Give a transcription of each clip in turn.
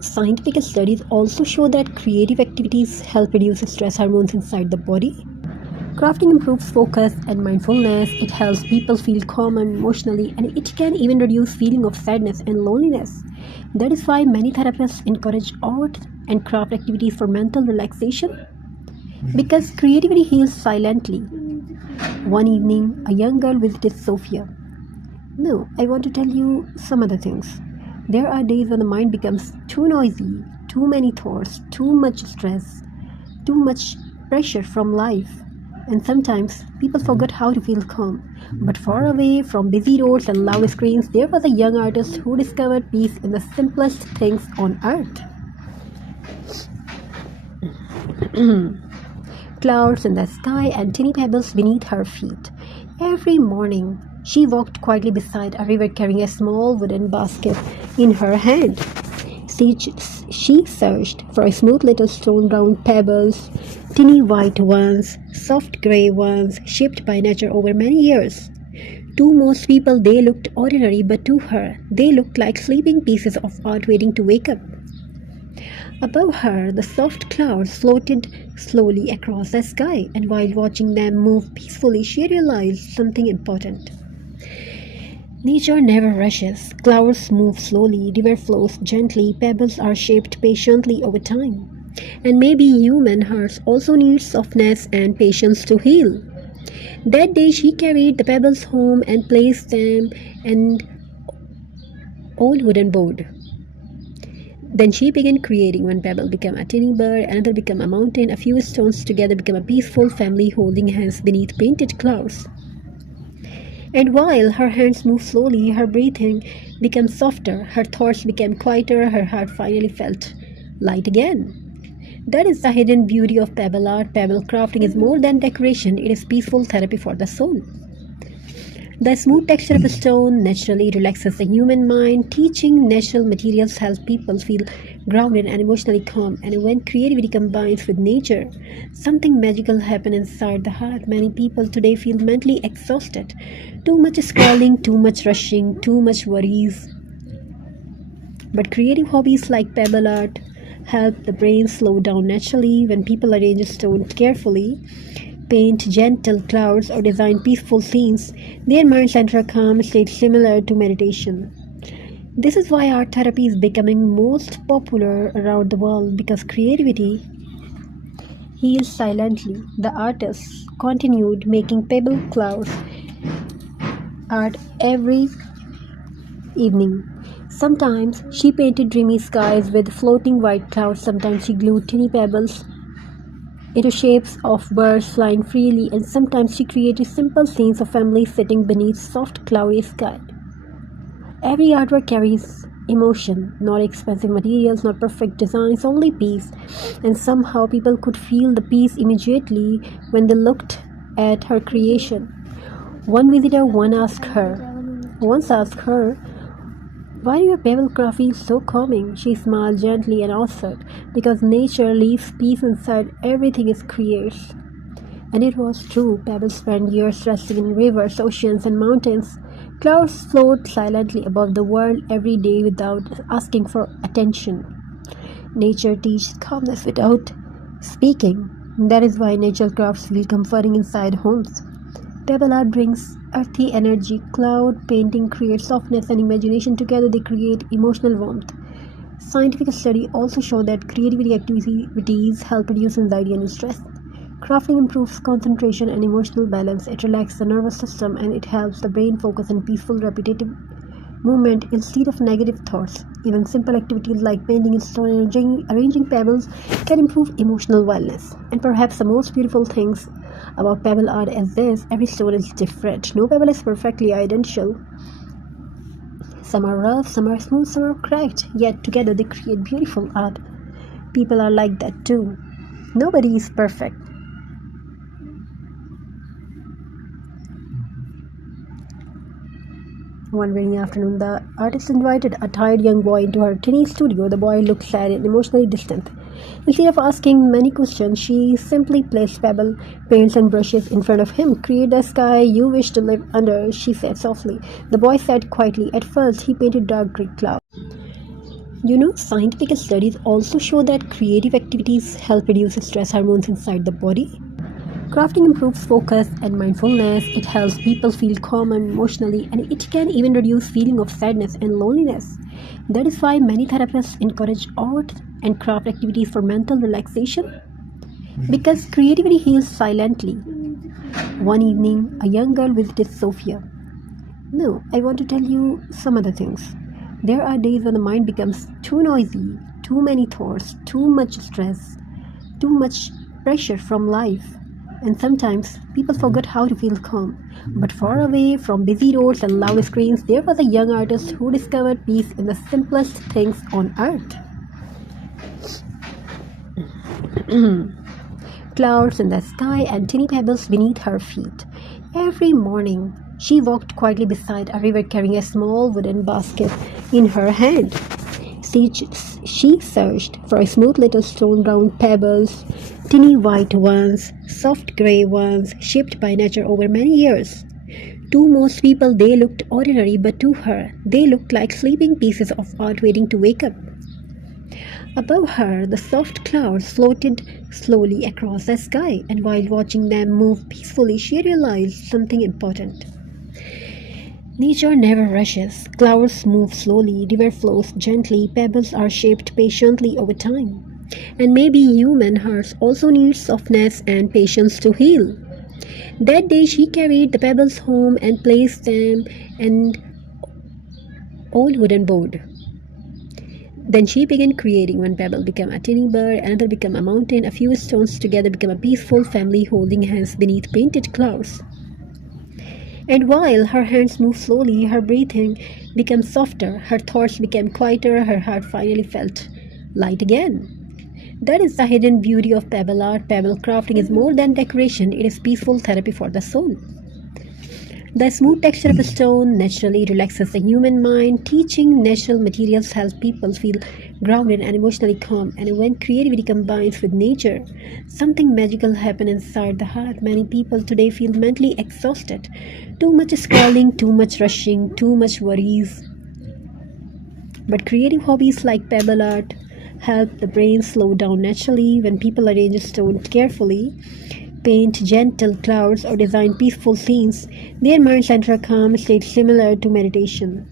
Scientific studies also show that creative activities help reduce stress hormones inside the body. Crafting improves focus and mindfulness. It helps people feel calm and emotionally, and it can even reduce feeling of sadness and loneliness. That is why many therapists encourage art and craft activities for mental relaxation. Because creativity heals silently. One evening, a young girl visited Sophia. No, I want to tell you some other things. There are days when the mind becomes too noisy, too many thoughts, too much stress, too much pressure from life. And sometimes people forget how to feel calm. But far away from busy roads and loud screens, there was a young artist who discovered peace in the simplest things on earth. Clouds in the sky and tiny pebbles beneath her feet. Every morning, she walked quietly beside a river carrying a small wooden basket in her hand. She searched for smooth little stone round pebbles, tiny white ones, soft grey ones, shaped by nature over many years. To most people, they looked ordinary, but to her, they looked like sleeping pieces of art waiting to wake up. Above her, the soft clouds floated slowly across the sky, and while watching them move peacefully, she realized something important. Nature never rushes. Clouds move slowly, river flows gently, pebbles are shaped patiently over time. And maybe human hearts also need softness and patience to heal. That day she carried the pebbles home and placed them in an old wooden board. Then she began creating. One pebble became a tiny bird, another became a mountain, a few stones together became a peaceful family holding hands beneath painted clouds. And while her hands moved slowly, her breathing became softer, her thoughts became quieter, her heart finally felt light again. That is the hidden beauty of pebble art. Pebble crafting is more than decoration, it is peaceful therapy for the soul. The smooth texture of stone naturally relaxes the human mind. Teaching natural materials helps people feel grounded and emotionally calm. And when creativity combines with nature, something magical happens inside the heart. Many people today feel mentally exhausted. Too much scrolling, too much rushing, too much worries. But creative hobbies like pebble art help the brain slow down naturally. When people arrange stone carefully, paint gentle clouds, or design peaceful scenes, their minds enter a calm state similar to meditation. This is why art therapy is becoming most popular around the world, because creativity heals silently. The artists continued making pebble clouds art every evening. Sometimes she painted dreamy skies with floating white clouds, sometimes she glued tiny pebbles into shapes of birds flying freely, and sometimes she created simple scenes of families sitting beneath soft cloudy sky. Every artwork carries emotion, not expensive materials, not perfect designs, only peace. And somehow people could feel the peace immediately when they looked at her creation. One visitor once asked her, "Why do your pebble craft feel so calming?" She smiled gently and answered, "Because nature leaves peace inside everything it creates." And it was true. Pebbles spent years resting in rivers, oceans, and mountains. Clouds float silently above the world every day without asking for attention. Nature teaches calmness without speaking. That is why natural crafts feel comforting inside homes. Pebble art brings earthy energy. Cloud painting creates softness and imagination. Together they create emotional warmth. Scientific studies also show that creativity activities help reduce anxiety and stress. Crafting improves concentration and emotional balance. It relaxes the nervous system and it helps the brain focus on peaceful, repetitive movement instead of negative thoughts. Even simple activities like painting in stone and arranging pebbles can improve emotional wellness. And perhaps the most beautiful things about pebble art is this: every stone is different. No pebble is perfectly identical. Some are rough, some are smooth, some are cracked, yet together they create beautiful art. People are like that too. Nobody is perfect. One rainy afternoon, the artist invited a tired young boy into her tiny studio. The boy looked sad and emotionally distant. Instead of asking many questions, she simply placed pebble, paints, and brushes in front of him. "Create the sky you wish to live under," she said softly. The boy sat quietly. At first, he painted dark gray clouds. Scientific studies also show that creative activities help reduce stress hormones inside the body. Crafting improves focus and mindfulness. It helps people feel calm and emotionally, and it can even reduce feeling of sadness and loneliness. That is why many therapists encourage art and craft activities for mental relaxation. Because creativity heals silently. One evening, a young girl visited Sophia. No, I want to tell you some other things. There are days when the mind becomes too noisy, too many thoughts, too much stress, too much pressure from life. And sometimes people forget how to feel calm. But far away from busy roads and loud screens, there was a young artist who discovered peace in the simplest things on earth. Clouds in the sky and tiny pebbles beneath her feet. Every morning, she walked quietly beside a river carrying a small wooden basket in her hand. She searched for smooth little stone-round pebbles, tiny white ones, soft grey ones, shaped by nature over many years. To most people, they looked ordinary, but to her, they looked like sleeping pieces of art waiting to wake up. Above her, the soft clouds floated slowly across the sky, and while watching them move peacefully, she realized something important. Nature never rushes. Clouds move slowly, river flows gently, pebbles are shaped patiently over time. And maybe human hearts also need softness and patience to heal. That day she carried the pebbles home and placed them in an old wooden board. Then she began creating. One pebble became a tiny bird, another became a mountain, a few stones together became a peaceful family holding hands beneath painted clouds. And while her hands moved slowly, her breathing became softer, her thoughts became quieter, her heart finally felt light again. That is the hidden beauty of pebble art. Pebble crafting is more than decoration, it is peaceful therapy for the soul. The smooth texture of a stone naturally relaxes the human mind. Teaching natural materials helps people feel grounded and emotionally calm. And when creativity combines with nature, something magical happens inside the heart. Many people today feel mentally exhausted. Too much scrolling, too much rushing, too much worries. But creative hobbies like pebble art help the brain slow down naturally. When people arrange stone carefully, paint gentle clouds, or design peaceful scenes, their minds enter a calm state similar to meditation.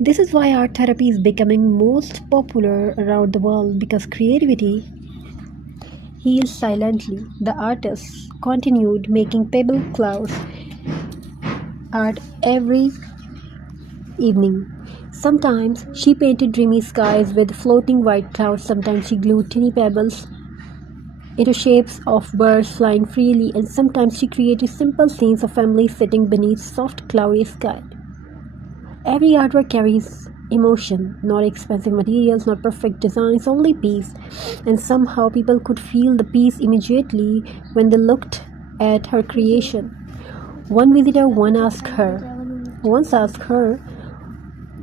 This is why art therapy is becoming most popular around the world, because creativity heals silently. The artists continued making pebble clouds art every evening. Sometimes she painted dreamy skies with floating white clouds, sometimes she glued tiny pebbles into shapes of birds flying freely, and sometimes she created simple scenes of families sitting beneath soft cloudy sky. Every artwork carries emotion, not expensive materials, not perfect designs, only peace. And somehow people could feel the peace immediately when they looked at her creation. One visitor once asked her,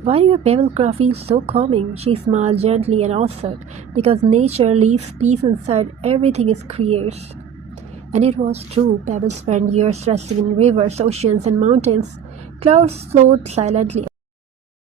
"Why do your pebble craft feel so calming?" She smiled gently and answered, "Because nature leaves peace inside everything it creates." And it was true. Pebbles spent years resting in rivers, oceans, and mountains. Clouds float silently